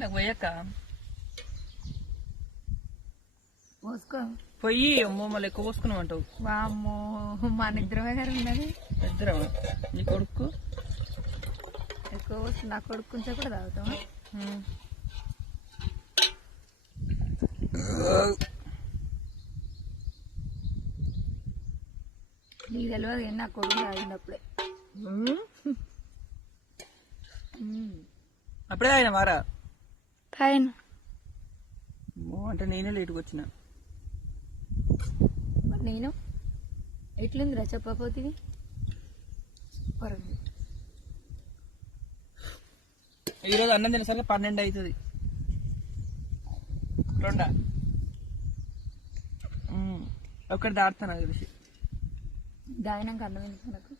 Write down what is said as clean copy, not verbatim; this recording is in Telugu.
నాకు పోయాక పోసుకో పొయ్యి అమ్మో మళ్ళీ ఎక్కువ పోసుకున్నావు అంటావు. వామ్మో మన ఇద్దరమే గారు ఉన్నది. ఇద్దరం నీ కొడుకు ఎక్కువ పోసుకుని నా కొడుకు కొంచెం కూడా తాగుతావా? నీకు తెలియదు కానీ నా కొడుకు తాగినప్పుడే. అప్పుడే ఆయన వారా పైన అంటే నేనే లేటుకు వచ్చిన. మరి నేను ఎట్లుందిరా చెప్పపోతుంది. సూపర్ ఉంది. ఈరోజు అన్నం తినేసరికి 12 అవుతుంది. 2 ఒకటి దాడుతాను తెలిసి దాగినాక అన్నం ఎందుకు నాకు?